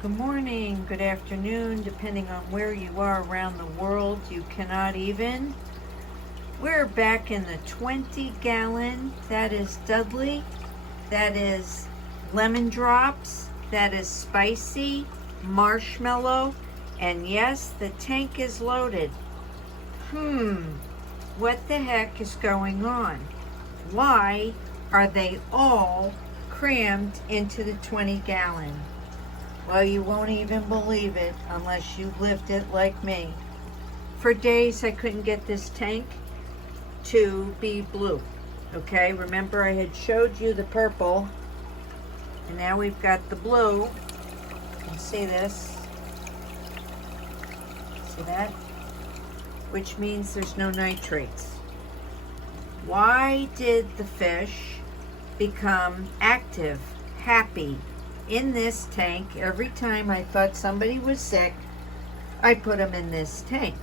Good morning, good afternoon, depending on where you are around the world. You cannot even. We're back in the 20-gallon. That is Dudley. That is lemon drops. That is spicy, marshmallow. And yes, the tank is loaded. What the heck is going on? Why are they all crammed into the 20-gallon? Well, you won't even believe it unless you lived it like me. For days, I couldn't get this tank to be blue. Okay, remember I had showed you the purple, and now we've got the blue. You can see this. See that? Which means there's no nitrates. Why did the fish become active, happy in this tank? Every time I thought somebody was sick, I put them in this tank,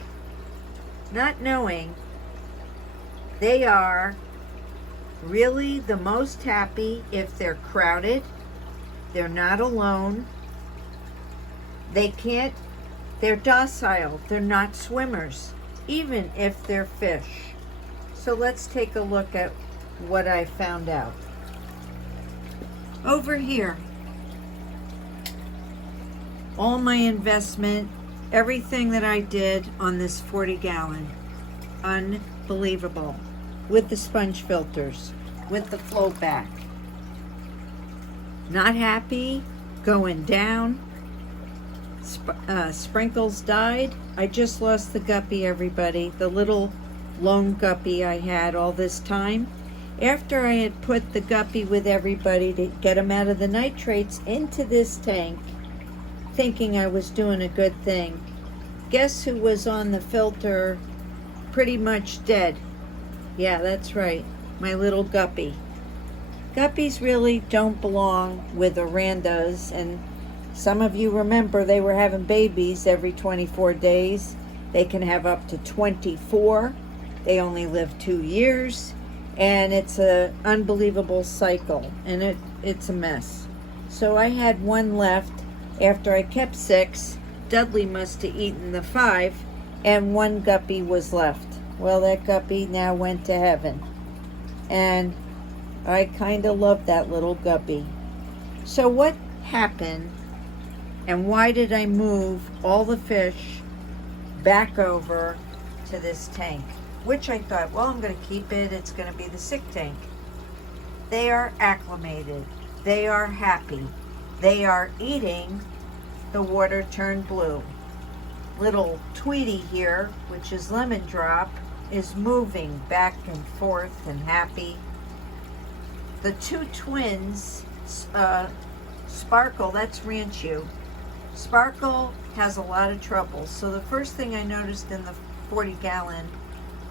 not knowing they are really the most happy if they're crowded, they're not alone, they're docile, they're not swimmers, even if they're fish. So let's take a look at what I found out. Over here, all my investment, everything that I did on this 40-gallon, unbelievable. With the sponge filters, with the float back. Not happy, going down. Sprinkles died. I just lost the guppy, everybody. The little lone guppy I had all this time. After I had put the guppy with everybody to get them out of the nitrates into this tank, thinking I was doing a good thing, guess who was on the filter pretty much dead? Yeah, that's right, my little guppy. Guppies really don't belong with orandas, and some of you remember they were having babies every 24 days. They can have up to 24. They only live 2 years, and it's an unbelievable cycle, and it's a mess. So I had one left. After I kept 6, Dudley must have eaten the 5, and one guppy was left. Well, that guppy now went to heaven, and I kind of love that little guppy. So what happened, and why did I move all the fish back over to this tank? Which I thought, well, I'm going to keep it. It's going to be the sick tank. They are acclimated. They are happy. They are eating the water turned blue. Little Tweety here, which is lemon drop, is moving back and forth and happy. The 2 twins, Sparkle, that's Ranchu. Sparkle has a lot of trouble. So the first thing I noticed in the 40-gallon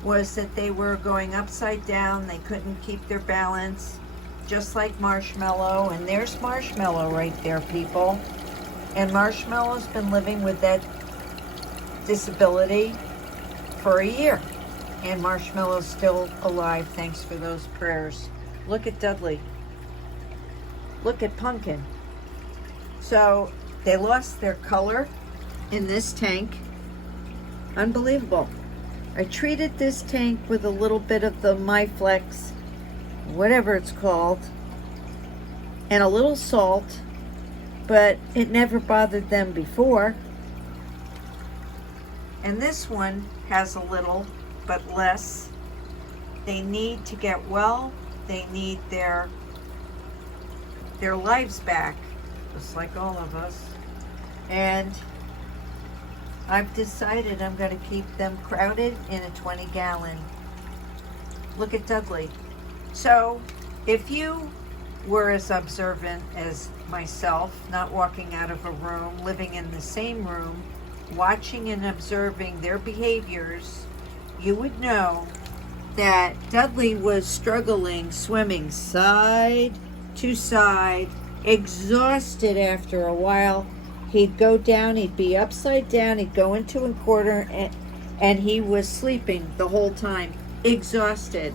was that they were going upside down. They couldn't keep their balance, just like Marshmallow. And there's Marshmallow right there, people. And Marshmallow's been living with that disability for a year. And Marshmallow's still alive, thanks for those prayers. Look at Dudley. Look at Pumpkin. So they lost their color in this tank. Unbelievable. I treated this tank with a little bit of the MyFlex, whatever it's called, and a little salt, but it never bothered them before. And this one has a little, but less. They need to get well. They need their lives back, just like all of us. And I've decided I'm going to keep them crowded in a 20-gallon. Look at Dudley. So if you were as observant as myself, not walking out of a room, living in the same room, watching and observing their behaviors, you would know that Dudley was struggling, swimming side to side, exhausted after a while. He'd go down, he'd be upside down, he'd go into a corner, and he was sleeping the whole time, exhausted.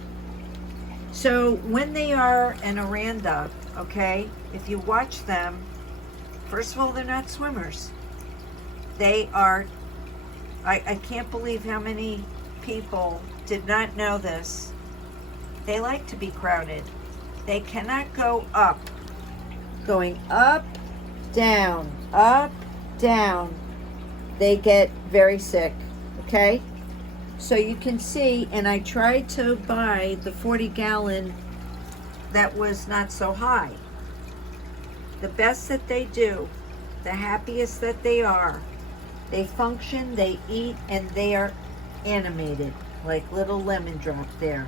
So when they are an oranda, okay, if you watch them First of all, they're not swimmers. They are, I can't believe how many people did not know this. They like to be crowded. They cannot go up. Going up, down, they get very sick, okay? So you can see, and I tried to buy the 40-gallon that was not so high. The best that they do, the happiest that they are, they function, they eat, and they are animated, like little lemon drop there.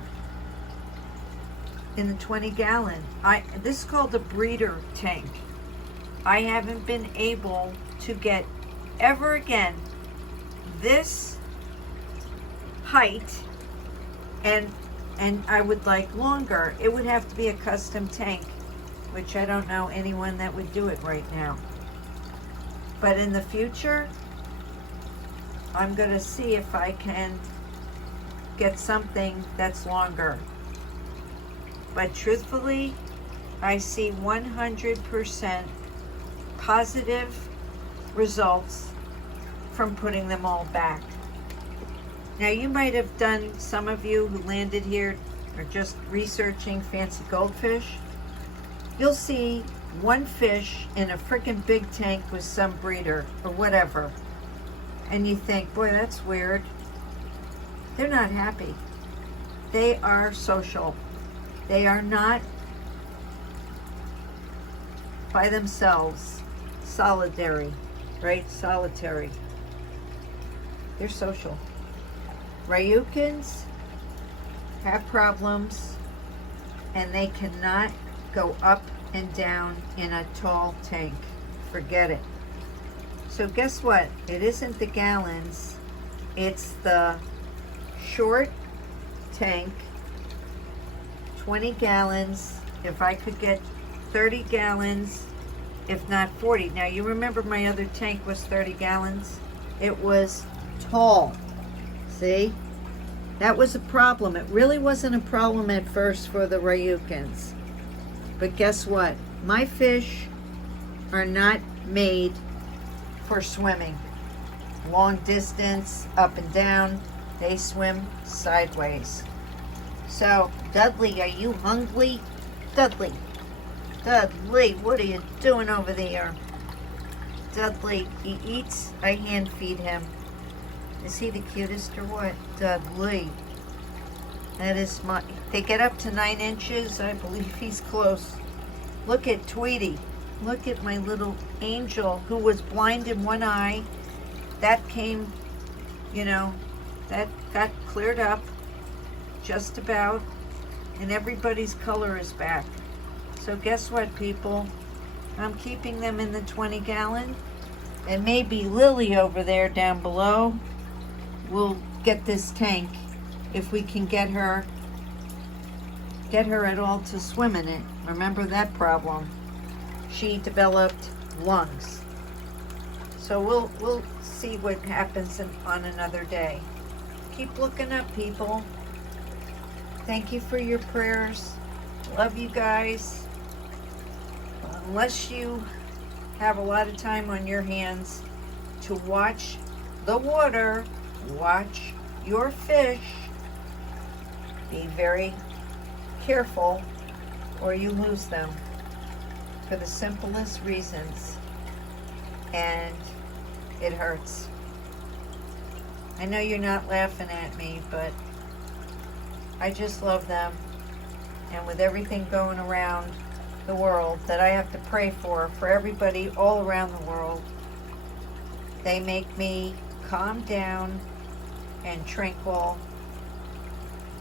In the 20-gallon, this is called a breeder tank. I haven't been able to get ever again this height, and I would like longer. It would have to be a custom tank, which I don't know anyone that would do it right now. But in the future, I'm gonna see if I can get something that's longer. But truthfully, I see 100% positive results from putting them all back. Now you might have done, some of you who landed here are just researching fancy goldfish. You'll see one fish in a freaking big tank with some breeder or whatever. And you think, boy, that's weird. They're not happy. They are social. They are not by themselves, solitary, right? Solitary. They're social. Ryukins have problems, and they cannot go up and down in a tall tank. Forget it. So guess what? It isn't the gallons, it's the short tank, 20 gallons. If I could get 30 gallons, if not 40. Now you remember my other tank was 30 gallons. It was tall. See? That was a problem. It really wasn't a problem at first for the Ryukins. But guess what? My fish are not made for swimming. Long distance, up and down. They swim sideways. So, Dudley, are you hungry? Dudley, what are you doing over there? Dudley, he eats, I hand feed him. Is he the cutest or what? Dudley. That is my, they get up to 9 inches. I believe he's close. Look at Tweety. Look at my little angel who was blind in one eye. That came, that got cleared up just about. And everybody's color is back. So guess what, people? I'm keeping them in the 20 gallon. And maybe Lily over there down below will get this tank if we can get her at all to swim in it. Remember that problem? She developed lungs. So we'll see what happens on another day. Keep looking up, people. Thank you for your prayers. Love you guys. Unless you have a lot of time on your hands to watch the water, watch your fish, be very careful or you lose them for the simplest reasons, and it hurts. I know you're not laughing at me, but I just love them. And with everything going around the world that I have to pray for everybody all around the world, they make me calm down and tranquil,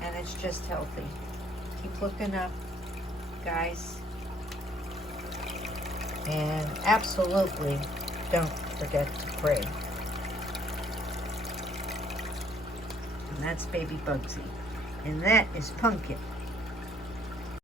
and it's just healthy. Keep looking up, guys. And absolutely don't forget to pray. And that's baby Bugsy. And that is Pumpkin.